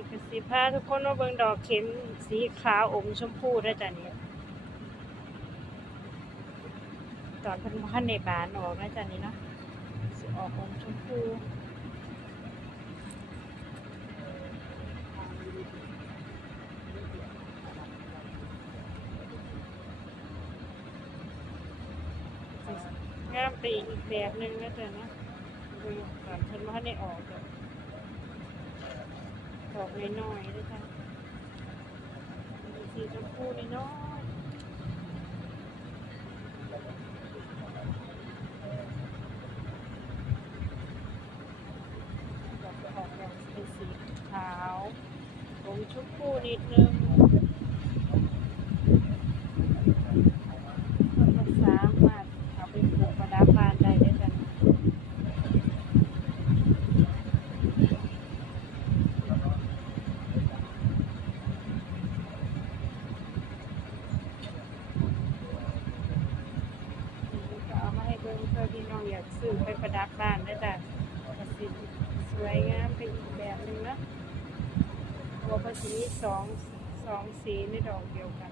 นี่คือสีผ้าทุกคนว่าเบิ่งดอกเข็มสีขาวอมชมพูได้จ้ะนี่ตอนเพิ่นพันในบานออกนะจ้ะนี่เนาะสิออกอมชมพูงามไปอีกแบบหนึ่งนะจ๊ะเนาะตอนเพิ่นพันในออกดอกน้อยๆด้วยจ้ะสีชมพูน้อยดอกออกเป็นสีขาวอมชมพูนิดนึงก็สามารถเอาไปปลูกประดับบ้านได้ด้วยจ้ะก็เอามาให้เบิ่งเพื่อที่น้องอยากซื้อไปประดับบ้านได้จ้ะก็สิสวยงามเป็นอีกแบบหนึ่งเนาะตัวก็จะมีสองสีในดอกเดียวกัน